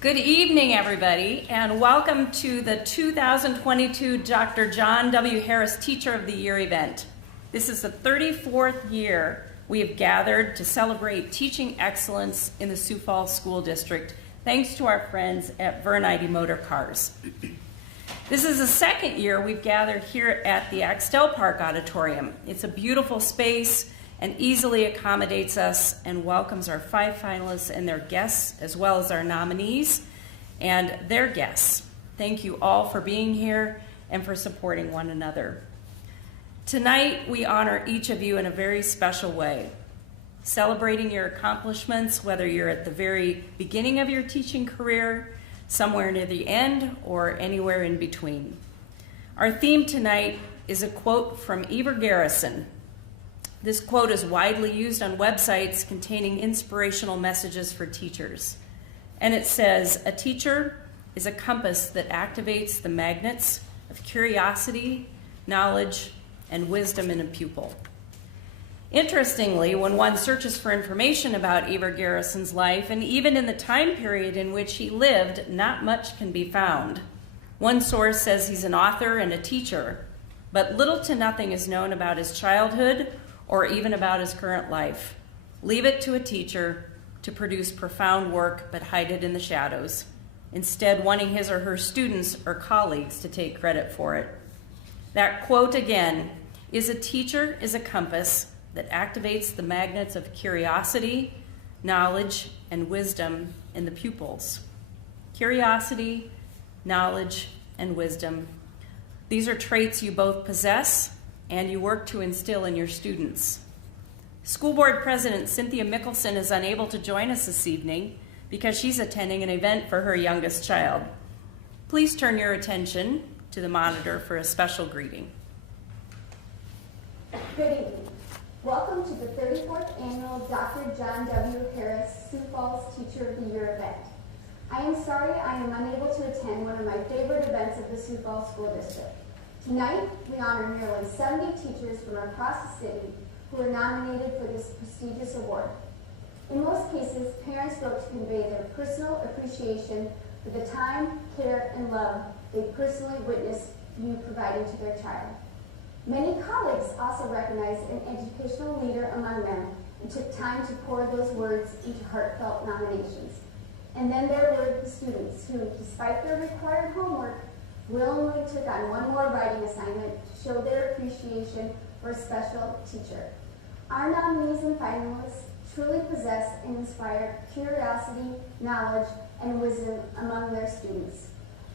Good evening, everybody, and welcome to the 2022 Dr. John W. Harris Teacher of the Year event. This is the 34th year we have gathered to celebrate teaching excellence in the Sioux Falls School District, thanks to our friends at Vernite Motor Cars. This is the second year we've gathered here at the Axtell Park Auditorium. It's a beautiful space and easily accommodates us and welcomes our 5 finalists and their guests, as well as our nominees and their guests. Thank you all for being here and for supporting one another. Tonight, we honor each of you in a very special way, celebrating your accomplishments, whether you're at the very beginning of your teaching career, somewhere near the end, or anywhere in between. Our theme tonight is a quote from Ever Garrison. This quote is widely used on websites containing inspirational messages for teachers. And it says, "A teacher is a compass that activates the magnets of curiosity, knowledge, and wisdom in a pupil." Interestingly, when one searches for information about Ever Garrison's life, and even in the time period in which he lived, not much can be found. One source says he's an author and a teacher, but little to nothing is known about his childhood or even about his current life. Leave it to a teacher to produce profound work, but hide it in the shadows, instead wanting his or her students or colleagues to take credit for it. That quote again is, "A teacher is a compass that activates the magnets of curiosity, knowledge, and wisdom in the pupils." Curiosity, knowledge, and wisdom. These are traits you both possess and you work to instill in your students. School Board President Cynthia Mickelson is unable to join us this evening because she's attending an event for her youngest child. Please turn your attention to the monitor for a special greeting. Good evening. Welcome to the 34th Annual Dr. John W. Harris Sioux Falls Teacher of the Year event. I am sorry I am unable to attend one of my favorite events of the Sioux Falls School District. Tonight, we honor nearly 70 teachers from across the city who are nominated for this prestigious award. In most cases, parents wrote to convey their personal appreciation for the time, care, and love they personally witnessed you providing to their child. Many colleagues also recognized an educational leader among them and took time to pour those words into heartfelt nominations. And then there were the students who, despite their required homework, willingly took on one more writing assignment to show their appreciation for a special teacher. Our nominees and finalists truly possess and inspire curiosity, knowledge, and wisdom among their students,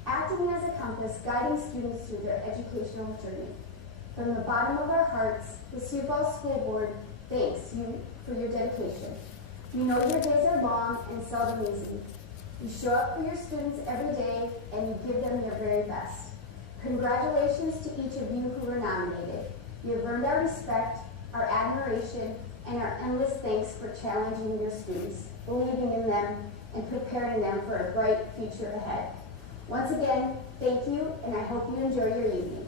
acting as a compass guiding students through their educational journey. From the bottom of our hearts, the Sioux Falls School Board thanks you for your dedication. You know your days are long and seldom easy. You show up for your students every day and you give them your very best. Congratulations to each of you who were nominated. You have earned our respect, our admiration, and our endless thanks for challenging your students, believing in them, and preparing them for a bright future ahead. Once again, thank you, and I hope you enjoy your evening.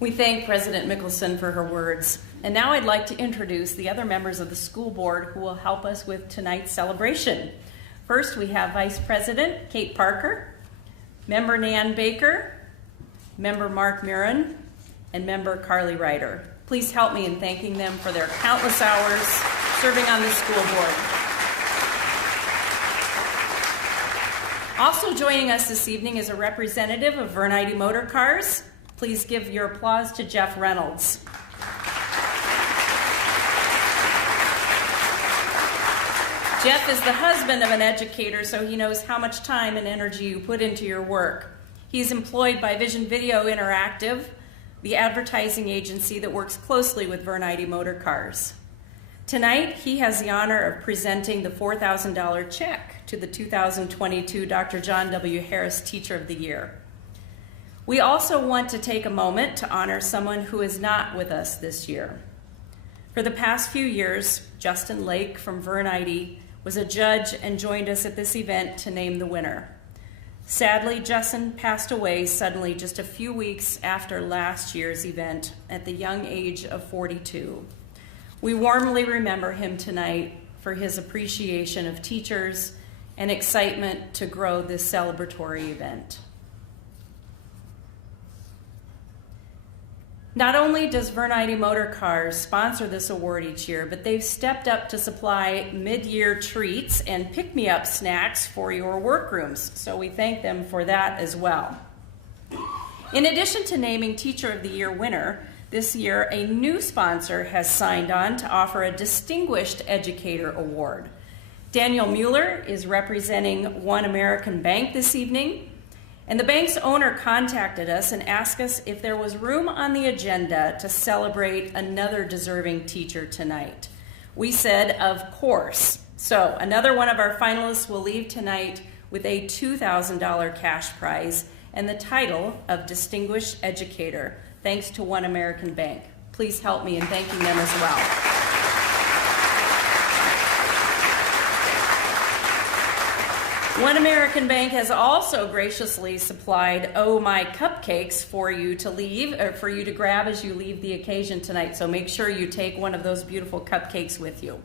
We thank President Mickelson for her words. And now I'd like to introduce the other members of the school board who will help us with tonight's celebration. First, we have Vice President Kate Parker, Member Nan Baker, Member Mark Murin, and Member Carly Ryder. Please help me in thanking them for their countless hours serving on the school board. Also joining us this evening is a representative of Vernite Motor Cars. Please give your applause to Jeff Reynolds. Jeff is the husband of an educator, so he knows how much time and energy you put into your work. He's employed by Vision Video Interactive, the advertising agency that works closely with Vernite Motor Cars. Tonight, he has the honor of presenting the $4,000 check to the 2022 Dr. John W. Harris Teacher of the Year. We also want to take a moment to honor someone who is not with us this year. For the past few years, Justin Lake from Vernite was a judge and joined us at this event to name the winner. Sadly, Justin passed away suddenly just a few weeks after last year's event at the young age of 42. We warmly remember him tonight for his appreciation of teachers and excitement to grow this celebratory event. Not only does Vernite Motor Cars sponsor this award each year, but they've stepped up to supply mid-year treats and pick-me-up snacks for your workrooms, so we thank them for that as well. In addition to naming Teacher of the Year winner, this year a new sponsor has signed on to offer a Distinguished Educator Award. Daniel Mueller is representing One American Bank this evening. And the bank's owner contacted us and asked us if there was room on the agenda to celebrate another deserving teacher tonight. We said, of course. So another one of our finalists will leave tonight with a $2,000 cash prize and the title of Distinguished Educator, thanks to One American Bank. Please help me in thanking them as well. One American Bank has also graciously supplied Oh My Cupcakes for you to leave, or for you to grab as you leave the occasion tonight. So make sure you take one of those beautiful cupcakes with you.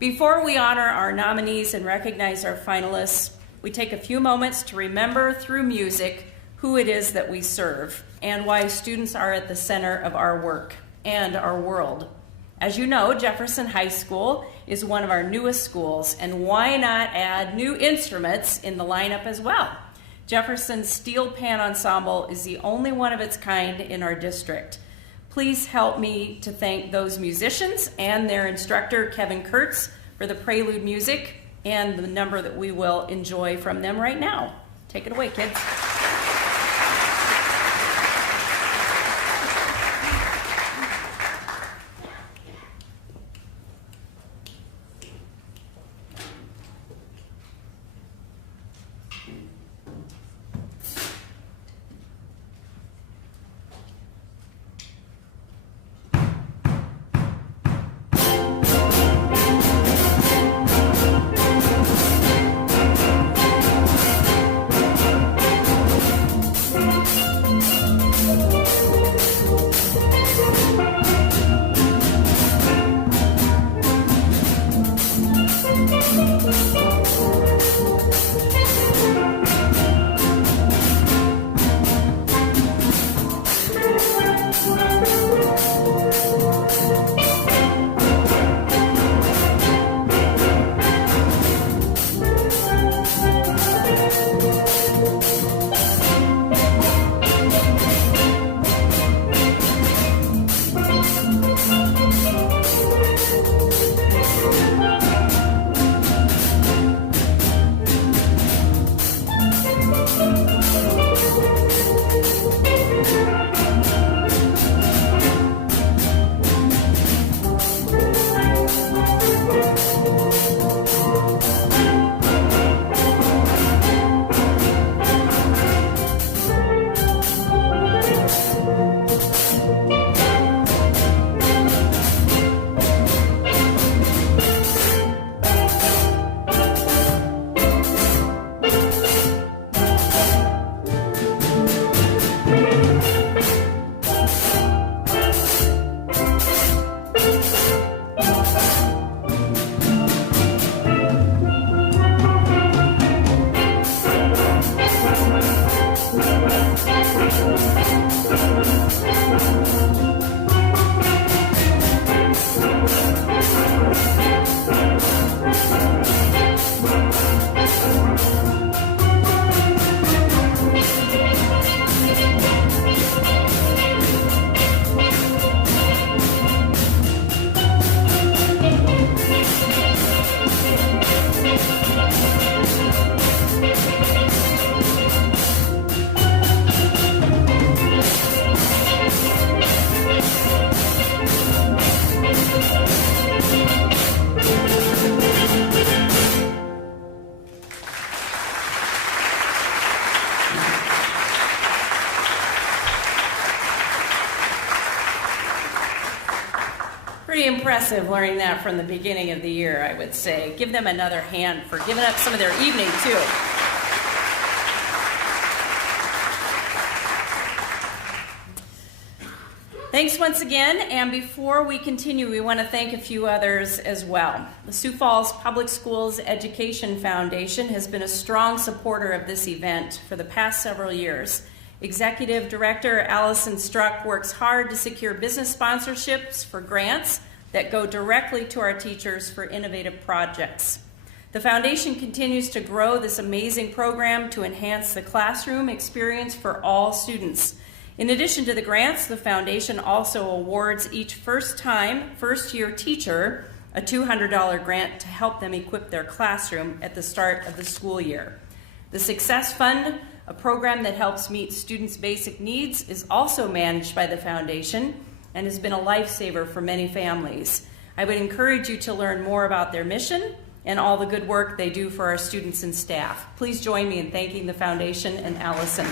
Before we honor our nominees and recognize our finalists, we take a few moments to remember through music who it is that we serve and why students are at the center of our work and our world. As you know, Jefferson High School is one of our newest schools, and why not add new instruments in the lineup as well? Jefferson's Steel Pan Ensemble is the only one of its kind in our district. Please help me to thank those musicians and their instructor, Kevin Kurtz, for the prelude music and the number that we will enjoy from them right now. Take it away, kids. Pretty impressive learning that from the beginning of the year, I would say. Give them another hand for giving up some of their evening, too. Thanks once again, and before we continue, we want to thank a few others as well. The Sioux Falls Public Schools Education Foundation has been a strong supporter of this event for the past several years. Executive Director Allison Struck works hard to secure business sponsorships for grants that go directly to our teachers for innovative projects. The foundation continues to grow this amazing program to enhance the classroom experience for all students. In addition to the grants, the foundation also awards each first-year teacher a $200 grant to help them equip their classroom at the start of the school year. The Success Fund, a program that helps meet students' basic needs, is also managed by the foundation and has been a lifesaver for many families. I would encourage you to learn more about their mission and all the good work they do for our students and staff. Please join me in thanking the foundation and Allison.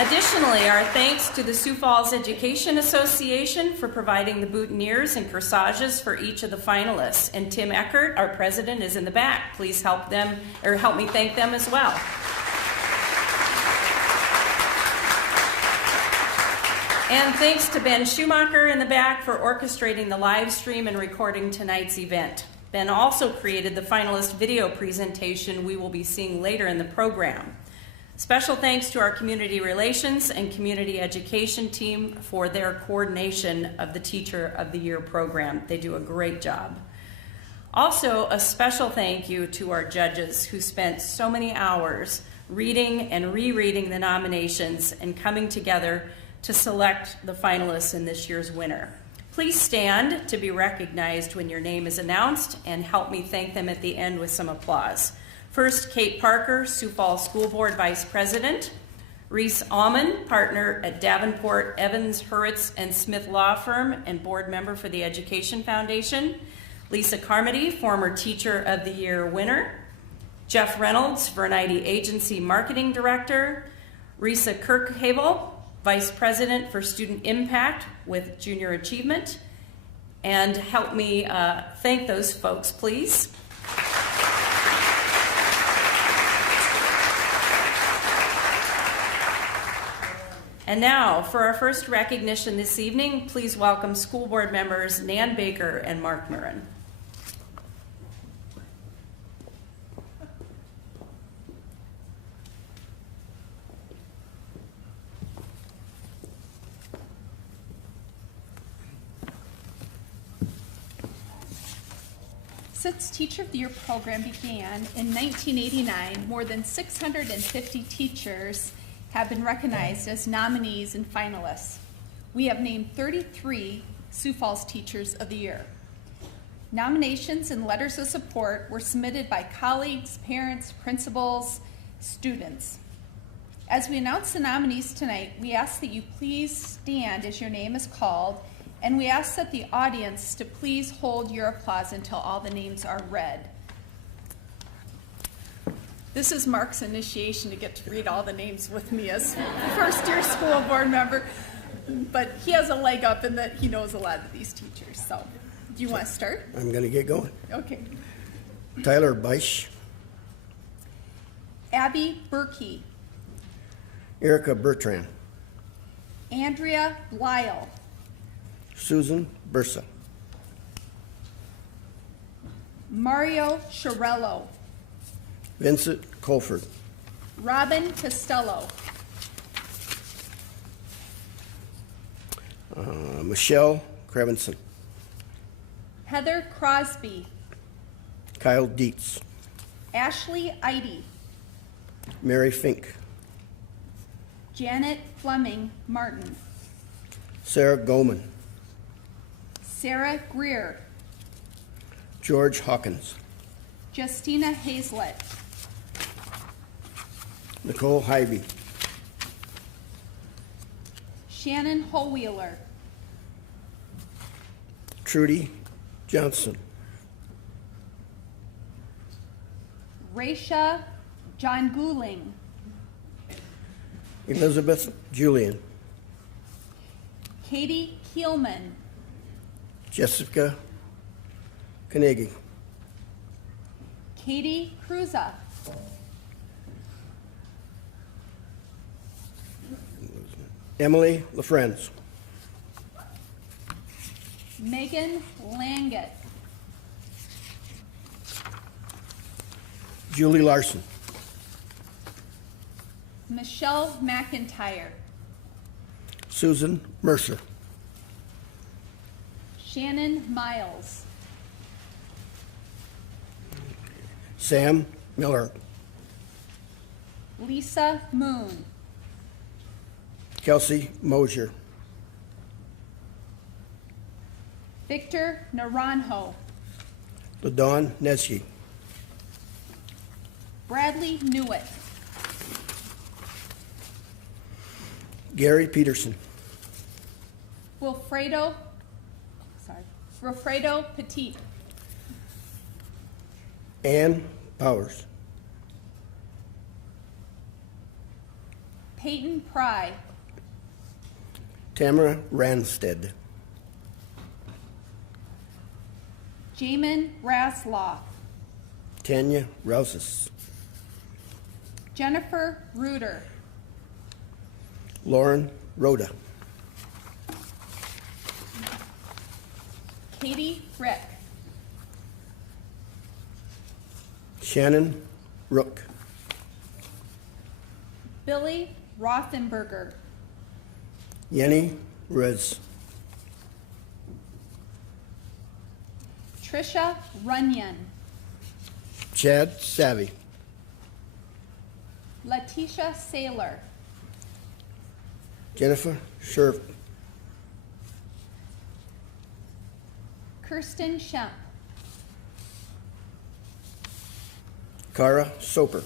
Additionally, our thanks to the Sioux Falls Education Association for providing the boutonnieres and corsages for each of the finalists. And Tim Eckert, our president, is in the back. Please help me thank them as well. And thanks to Ben Schumacher in the back for orchestrating the live stream and recording tonight's event. Ben also created the finalist video presentation we will be seeing later in the program. Special thanks to our community relations and community education team for their coordination of the Teacher of the Year program. They do a great job. Also, a special thank you to our judges who spent so many hours reading and rereading the nominations and coming together to select the finalists in this year's winner. Please stand to be recognized when your name is announced and help me thank them at the end with some applause. First, Kate Parker, Sioux Falls School Board Vice President. Reese Allman, partner at Davenport, Evans, Hurwitz, and Smith Law Firm and board member for the Education Foundation. Lisa Carmody, former Teacher of the Year winner. Jeff Reynolds, Vernite Agency Marketing Director. Risa Kirkhavel, Vice President for Student Impact with Junior Achievement. And help me thank those folks, please. And now, for our first recognition this evening, please welcome school board members Nan Baker and Mark Murren. Since Teacher of the Year program began in 1989, more than 650 teachers have been recognized as nominees and finalists. We have named 33 Sioux Falls Teachers of the Year. Nominations and letters of support were submitted by colleagues, parents, principals, students. As we announce the nominees tonight, we ask that you please stand as your name is called, and we ask that the audience to please hold your applause until all the names are read. This is Mark's initiation to get to read all the names with me as first-year school board member, but he has a leg up in that he knows a lot of these teachers. So, do you want to start? I'm going to get going. Okay. Tyler Beisch, Abby Berkey, Erica Bertrand, Andrea Lyle, Susan Bursa, Mario Chiarello, Vincent Colford, Robin Costello, Michelle Crevinson, Heather Crosby, Kyle Dietz, Ashley Eide, Mary Fink, Janet Fleming Martin, Sarah Goldman, Sarah Greer, George Hawkins, Justina Hazlett, Nicole Hybe, Shannon Holwheeler, Trudy Johnson, Raisha John Gouling, Elizabeth Julian, Katie Kielman, Jessica Carnegie, Katie Cruza, Emily LaFrenz, Megan Langet, Julie Larson, Michelle McIntyre, Susan Mercer, Shannon Miles, Sam Miller, Lisa Moon, Kelsey Mosier, Victor Naranjo, LaDawn Nesje, Bradley Newitt, Gary Peterson, Wilfredo Petit, Ann Powers, Peyton Pry, Tamara Ranstead, Jamin Raslaw, Tanya Rouses, Jennifer Reuter, Lauren Rhoda, Katie Frick, Shannon Rook, Billy Rothenberger, Yenny Rez, Trisha Runyon, Chad Savvy, Letitia Saylor, Jennifer Scherf, Kirsten Schemp, Cara Soper,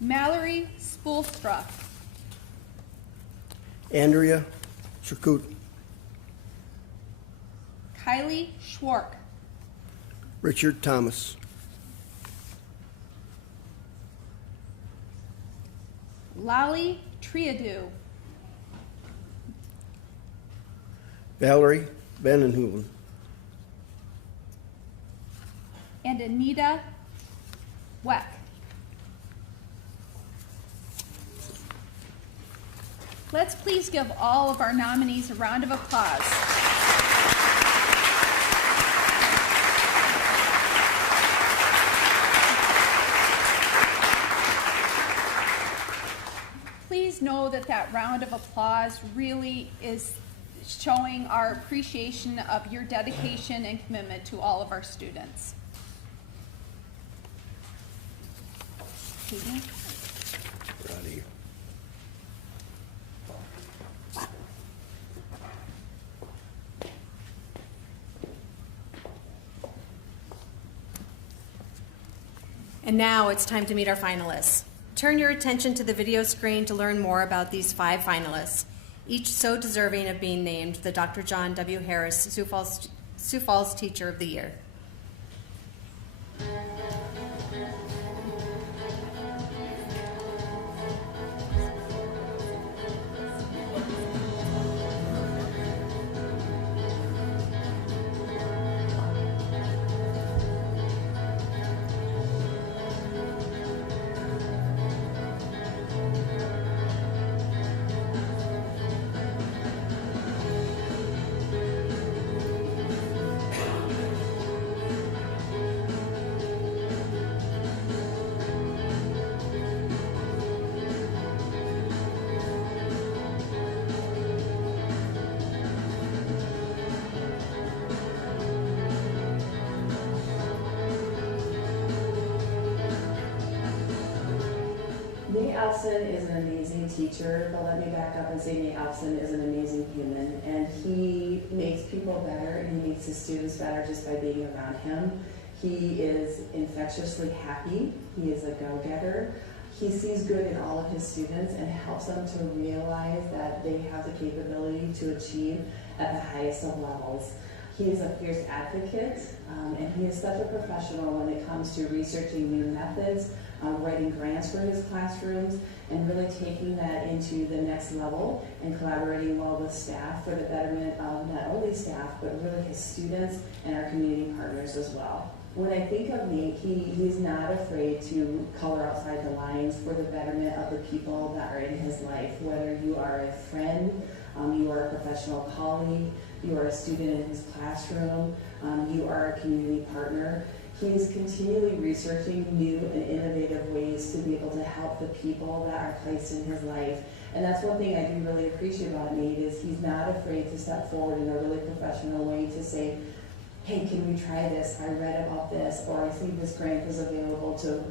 Mallory Spoolstra, Andrea Chakut, Kylie Schwark, Richard Thomas, Lali Triadu, Valerie Vandenhoeven, and Anita Weck. Let's please give all of our nominees a round of applause. Please know that that round of applause really is showing our appreciation of your dedication and commitment to all of our students. Out of here. And now it's time to meet our finalists. Turn your attention to the video screen to learn more about these 5 finalists, each so deserving of being named the Dr. John W. Harris Sioux Falls Teacher of the Year. Alfson is an amazing teacher, but let me back up and say Nate Alfson is an amazing human, and he makes people better and he makes his students better just by being around him. He is infectiously happy. He is a go-getter. He sees good in all of his students and helps them to realize that they have the capability to achieve at the highest of levels. He is a fierce advocate, and he is such a professional when it comes to researching new methods, writing grants for his classrooms, and really taking that into the next level and collaborating well with staff for the betterment of not only staff, but really his students and our community partners as well. When I think of Nate, he's not afraid to color outside the lines for the betterment of the people that are in his life, whether you are a friend, you are a professional colleague, you are a student in his classroom, you are a community partner. He is continually researching new and innovative ways to be able to help the people that are placed in his life. And that's one thing I do really appreciate about Nate is he's not afraid to step forward in a really professional way to say, hey, can we try this? I read about this, or I think this grant is available to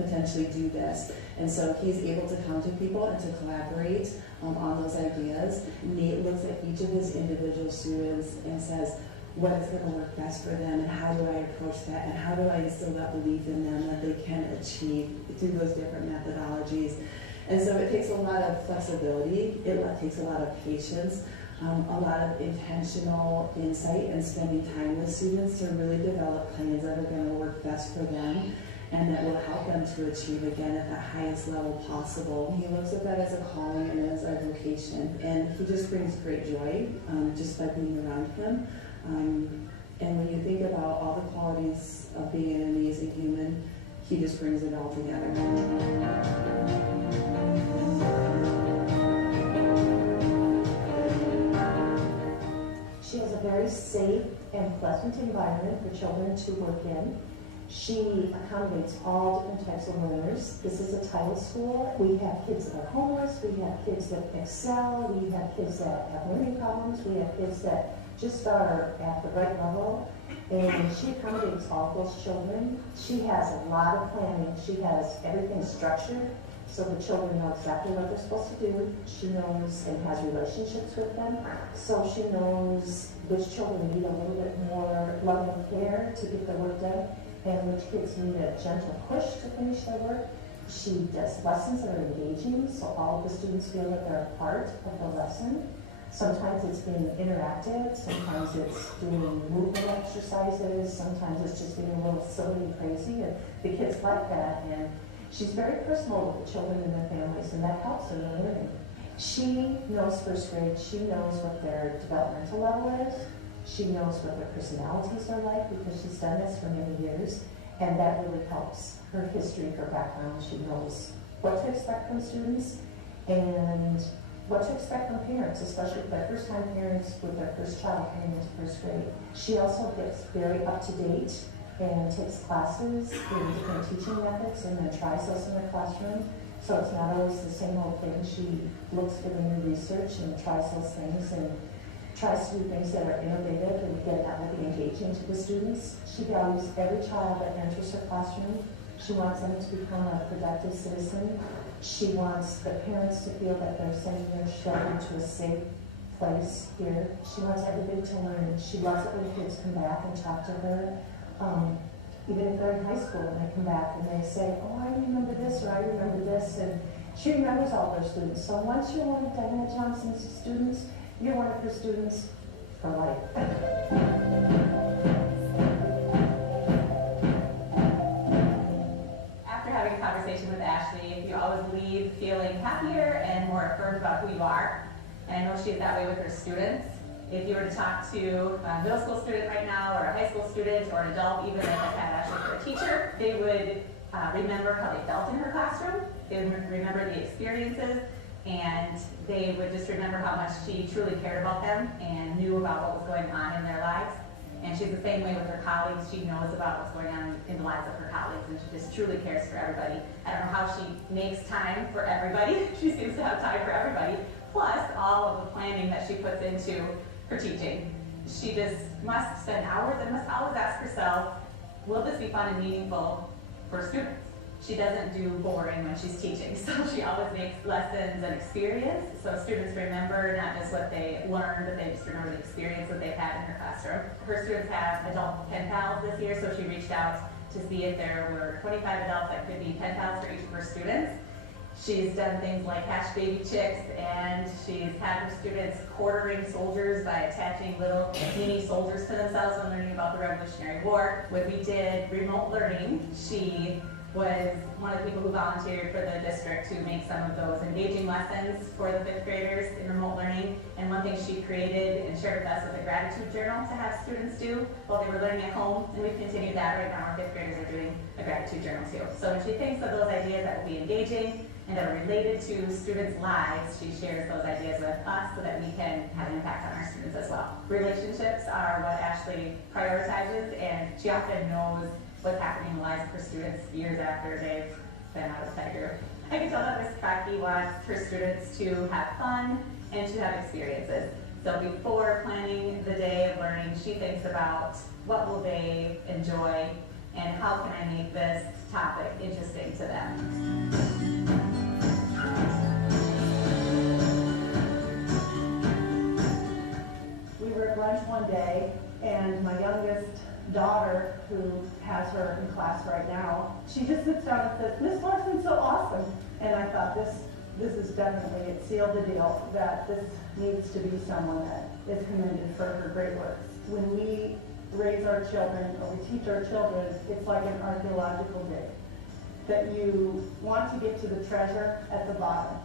potentially do this. And so he's able to come to people and to collaborate on those ideas. Nate looks at each of his individual students and says, what is going to work best for them, and how do I approach that, and how do I instill that belief in them that they can achieve through those different methodologies. And so it takes a lot of flexibility, it takes a lot of patience, a lot of intentional insight and spending time with students to really develop plans that are going to work best for them and that will help them to achieve again at the highest level possible. He looks at that as a calling and as a vocation, and he just brings great joy just by being around him. And when you think about all the qualities of being an amazing human, he just brings it all together. She has a very safe and pleasant environment for children to work in. She accommodates all different types of learners. This is a title school. We have kids that are homeless, we have kids that excel, we have kids that have learning problems, we have kids that just are at the right level, and she accommodates all those children. She has a lot of planning. She has everything structured so the children know exactly what they're supposed to do. She knows and has relationships with them, so she knows which children need a little bit more love and care to get their work done, and which kids need a gentle push to finish their work. She does lessons that are engaging, so all of the students feel that they're a part of the lesson. Sometimes it's being interactive, sometimes it's doing movement exercises, sometimes it's just being a little silly and crazy, and the kids like that. And she's very personal with the children and their families, and that helps in the learning. She knows first grade, she knows what their developmental level is, she knows what their personalities are like because she's done this for many years, and that really helps. Her history, her background, she knows what to expect from students, and what to expect from parents, especially their first-time parents with their first child coming into first grade. She also gets very up-to-date and takes classes in different teaching methods and then tries those in the classroom. So it's not always the same old thing. She looks for the new research and tries those things and tries to do things that are innovative, and again, that will be engaging to the students. She values every child that enters her classroom. She wants them to become a productive citizen. She wants the parents to feel that they're sending their children to a safe place here. She wants everybody to learn. She loves it when kids come back and talk to her. Even if they're in high school and they come back and they say, oh, I remember this or I remember this. And she remembers all their students. So once you're one of Diana Johnson's students, you're one of her students for life. Having a conversation with Ashley, you always leave feeling happier and more affirmed about who you are. And I know she's that way with her students. If you were to talk to a middle school student right now, or a high school student, or an adult, even if I had Ashley for a teacher, they would remember how they felt in her classroom. They would remember the experiences, and they would just remember how much she truly cared about them and knew about what was going on in their lives. And she's the same way with her colleagues. She knows about what's going on in the lives of her colleagues, and she just truly cares for everybody. I don't know how she makes time for everybody. She seems to have time for everybody, plus all of the planning that she puts into her teaching. She just must spend hours and must always ask herself, will this be fun and meaningful for students? she doesn't do boring when she's teaching, so she always makes lessons an experience, so students remember not just what they learned, but they just remember the experience that they've had in her classroom. Her students have adult pen pals this year, so she reached out to see if there were 25 adults that could be pen pals for each of her students. She's done things like hatch baby chicks, and she's had her students quartering soldiers by attaching little mini soldiers to themselves when learning about the Revolutionary War. When we did remote learning, she was one of the people who volunteered for the district to make some of those engaging lessons for the 5th graders in remote learning. And one thing she created and shared with us was a gratitude journal to have students do while they were learning at home. And we've continued that. Right now our 5th graders are doing a gratitude journal too. So when she thinks of those ideas that will be engaging and that are related to students' lives, she shares those ideas with us so that we can have an impact on our students as well. Relationships are what Ashley prioritizes, and she often knows what's happening in the lives of her students years after they've been out of that group. I can tell that Ms. Kraki wants her students to have fun and to have experiences. So before planning the day of learning, she thinks about what will they enjoy and how can I make this topic interesting to them. We were at lunch one day, and my youngest daughter, who has her in class right now, she just sits down and says, "Miss Larson's so awesome." And I thought, this is definitely, it sealed the deal, that this needs to be someone that is commended for her great works. When we raise our children, or we teach our children, it's like an archaeological dig, that you want to get to the treasure at the bottom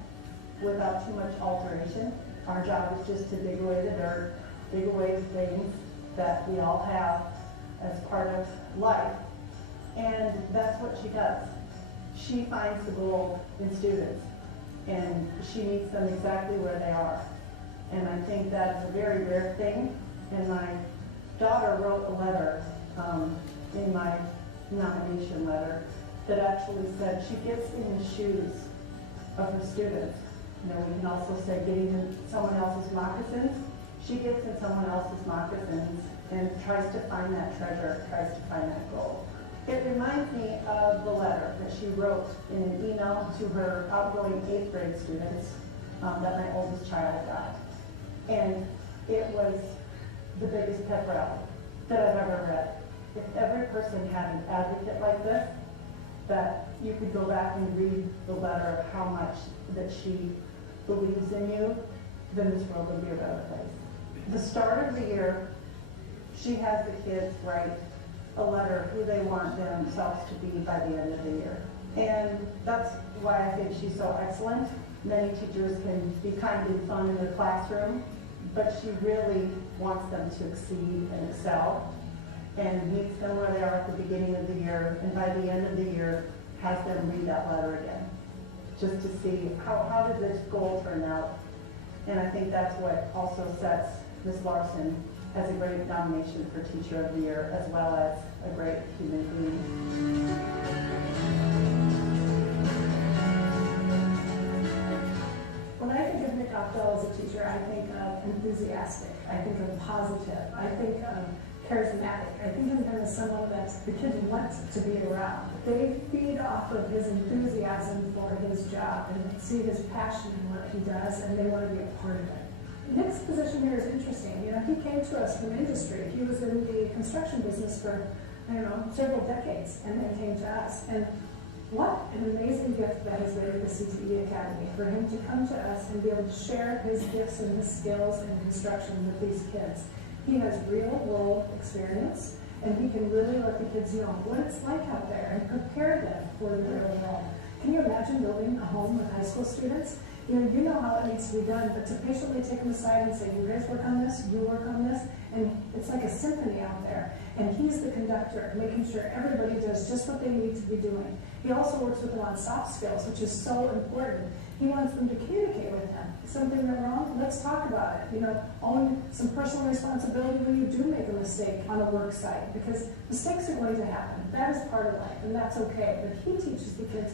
without too much alteration. Our job is just to dig away the dirt, dig away the things that we all have as part of life, and that's what she does. She finds the gold in students, and she meets them exactly where they are. And I think that's a very rare thing, and my daughter wrote a letter in my nomination letter that actually said she gets in the shoes of her students. You know, we can also say getting in someone else's moccasins. She gets in someone else's moccasins and tries to find that treasure, tries to find that gold. It reminds me of the letter that she wrote in an email to her outgoing 8th grade students that my oldest child got. And it was the biggest pep rally that I've ever read. If every person had an advocate like this, that you could go back and read the letter of how much that she believes in you, then this world would be a better place. The start of the year, she has the kids write a letter of who they want themselves to be by the end of the year. And that's why I think she's so excellent. Many teachers can be kind and fun in the classroom, but she really wants them to exceed and excel, and meets them where they are at the beginning of the year, and by the end of the year has them read that letter again, just to see how did this goal turn out. And I think that's what also sets Ms. Larson as a great nomination for Teacher of the Year, as well as a great human being. When I think of Nick Opdahl as a teacher, I think of enthusiastic, I think of positive, I think of charismatic. I think of him as someone that the kids want to be around. They feed off of his enthusiasm for his job and see his passion in what he does, and they want to be a part of it. Nick's position here is interesting. You know, he came to us from industry. He was in the construction business for, I don't know, several decades, and then came to us. And what an amazing gift that has been at the CTE Academy, for him to come to us and be able to share his gifts and his skills in construction with these kids. He has real world experience, and he can really let the kids know what it's like out there and prepare them for the real world. Can you imagine building a home with high school students? You know how it needs to be done, but to patiently take them aside and say, you guys work on this, you work on this, and it's like a symphony out there. And he's the conductor, making sure everybody does just what they need to be doing. He also works with them on soft skills, which is so important. He wants them to communicate with him. Something went wrong? Let's talk about it. You know, own some personal responsibility when you do make a mistake on a work site, because mistakes are going to happen. That is part of life, and that's okay. But he teaches the kids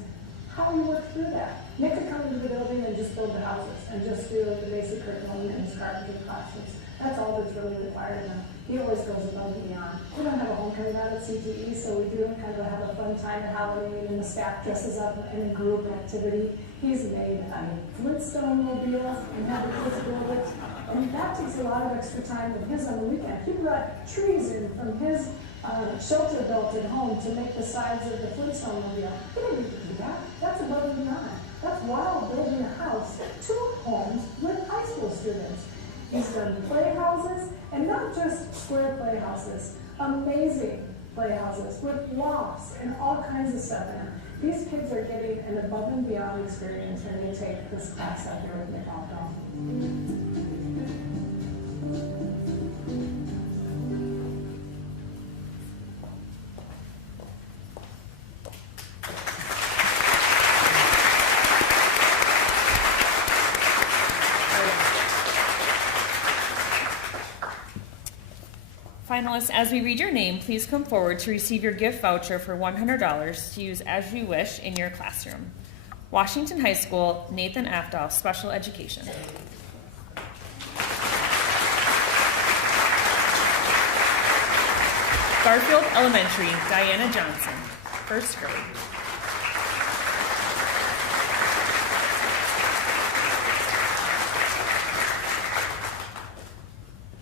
how you work through that. Nick could come into the building and just build the houses and just do the basic curriculum in his carpentry classes. And That's all that's really required of him. He always goes above and beyond. We don't have a homecoming night at CTE, so we do kind of have a fun time at Halloween, and the staff dresses up in a group activity. He's made a Flintstone mobile and had the kids build it. And that takes a lot of extra time with his on the weekend. He brought trees in from his shelter built at home to make the sides of the Flintstone mobile. He didn't need to do that. That's above and beyond. That's while building a house, 2 homes with high school students. He's done playhouses, and not just square playhouses, amazing playhouses with lofts and all kinds of stuff in them. These kids are getting an above and beyond experience when they take this class out here with Nick Alto. Finalists, as we read your name, please come forward to receive your gift voucher for $100 to use as you wish in your classroom. Washington High School, Nathan Aftal, Special Education. Garfield Elementary, Diana Johnson, 1st grade.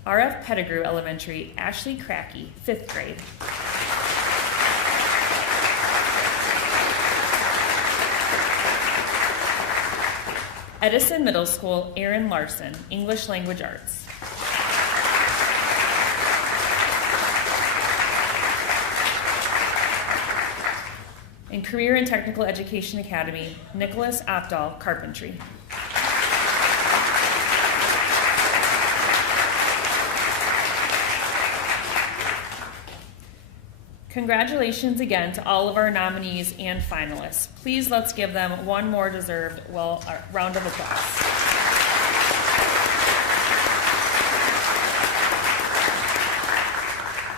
RF Pettigrew Elementary, Ashley Cracky, 5th grade. Edison Middle School, Aaron Larson, English Language Arts. And Career and Technical Education Academy, Nicholas Opdahl, Carpentry. Congratulations again to all of our nominees and finalists. Please let's give them one more deserved round of applause.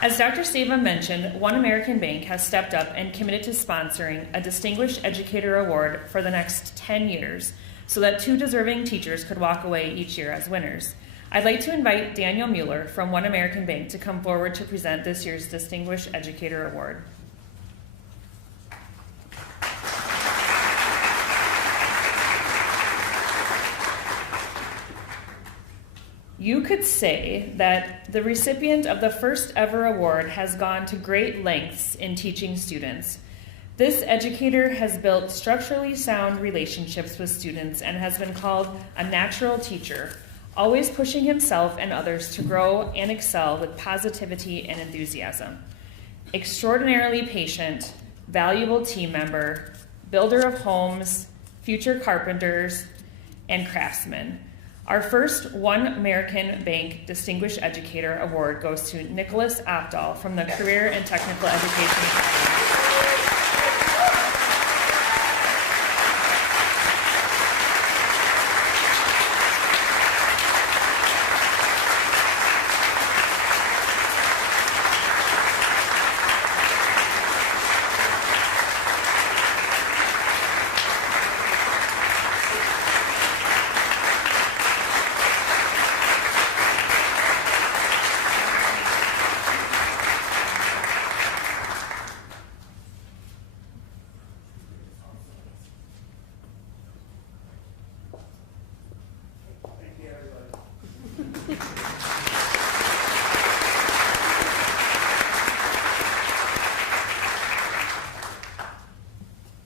As Dr. Stava mentioned, One American Bank has stepped up and committed to sponsoring a Distinguished Educator Award for the next 10 years so that 2 deserving teachers could walk away each year as winners. I'd like to invite Daniel Mueller from One American Bank to come forward to present this year's Distinguished Educator Award. You could say that the recipient of the first ever award has gone to great lengths in teaching students. This educator has built structurally sound relationships with students and has been called a natural teacher, always pushing himself and others to grow and excel with positivity and enthusiasm. Extraordinarily patient, valuable team member, builder of homes, future carpenters, and craftsmen. Our first One American Bank Distinguished Educator Award goes to Nicholas Opdahl from the Career and Technical Education Academy.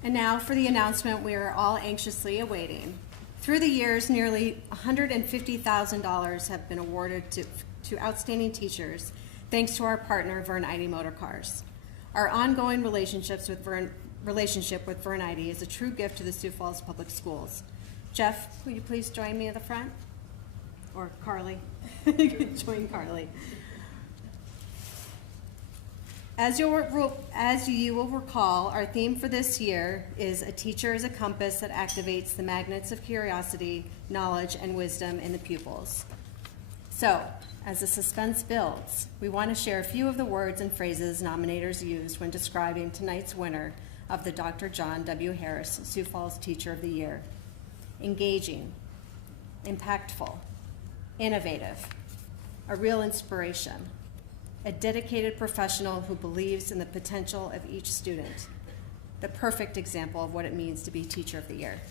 And now for the announcement we are all anxiously awaiting. Through the years, nearly $150,000 have been awarded to outstanding teachers, thanks to our partner, Vern Ide Motor Cars. Our ongoing relationship with Vern Ide is a true gift to the Sioux Falls Public Schools. Jeff, will you please join me at the front? Or Carly? Join Carly. As you will recall, our theme for this year is A Teacher is a Compass that activates the magnets of curiosity, knowledge, and wisdom in the pupils. So, as the suspense builds, we want to share a few of the words and phrases nominators used when describing tonight's winner of the Dr. John W. Harris Sioux Falls Teacher of the Year. Engaging, impactful, innovative, a real inspiration, a dedicated professional who believes in the potential of each student, the perfect example of what it means to be Teacher of the Year.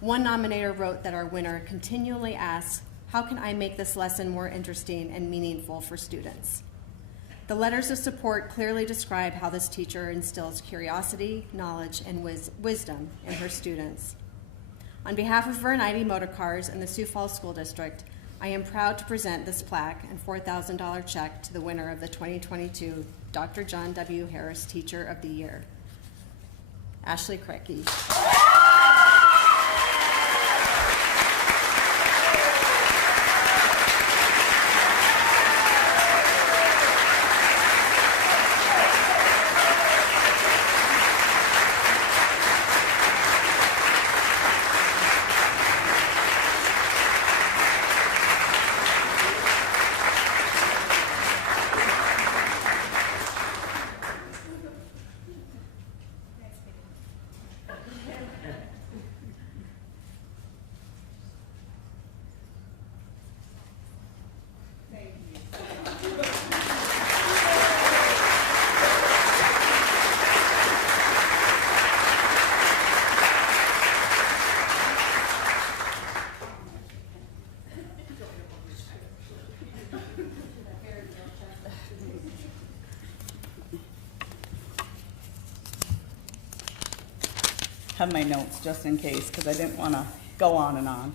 One nominator wrote that our winner continually asks, how can I make this lesson more interesting and meaningful for students? The letters of support clearly describe how this teacher instills curiosity, knowledge, and wisdom in her students. On behalf of Vernite Motorcars and the Sioux Falls School District, I am proud to present this plaque and $4,000 check to the winner of the 2022 Dr. John W. Harris Teacher of the Year, Ashley Krecky. Have my notes just in case because I didn't want to go on and on.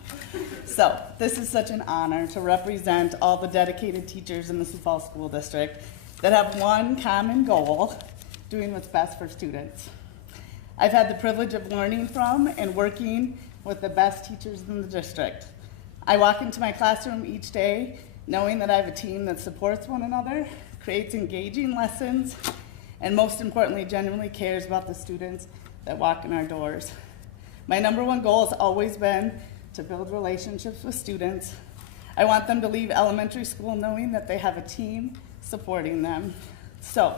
So this is such an honor to represent all the dedicated teachers in the Sioux Falls School District that have one common goal, doing what's best for students. I've had the privilege of learning from and working with the best teachers in the district. I walk into my classroom each day knowing that I have a team that supports one another, creates engaging lessons, and most importantly, genuinely cares about the students that walk in our doors. My number one goal has always been to build relationships with students. I want them to leave elementary school knowing that they have a team supporting them. So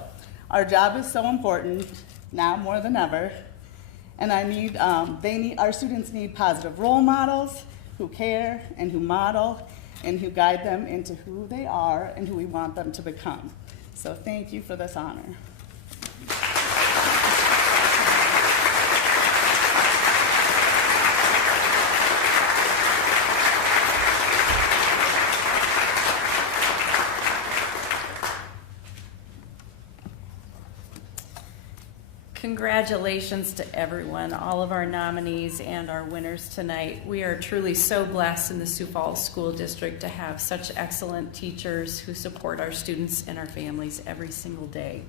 our job is so important now more than ever, and our students need positive role models who care and who model and who guide them into who they are and who we want them to become. So thank you for this honor. Congratulations to everyone, all of our nominees and our winners tonight. We are truly so blessed in the Sioux Falls School District to have such excellent teachers who support our students and our families every single day.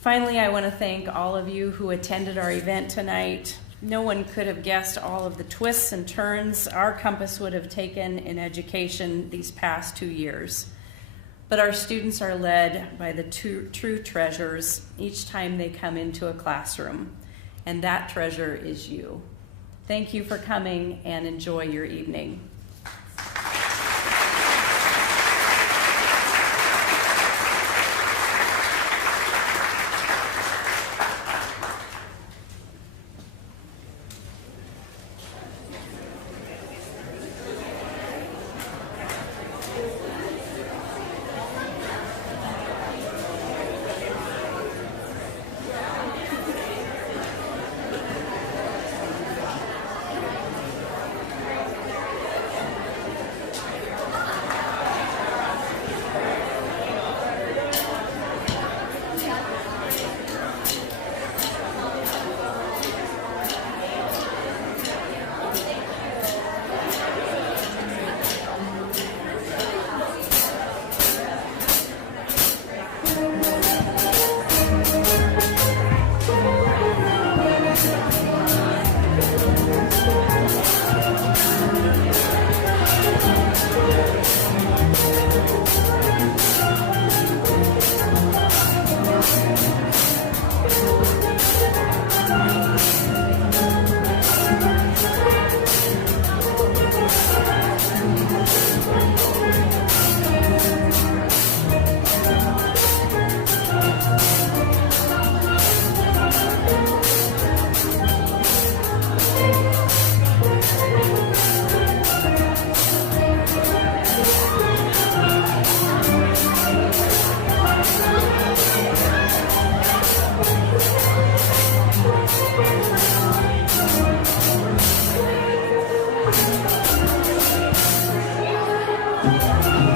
Finally, I want to thank all of you who attended our event tonight. No one could have guessed all of the twists and turns our compass would have taken in education these past 2 years. But our students are led by the true treasures each time they come into a classroom, and that treasure is you. Thank you for coming and enjoy your evening. Thank you.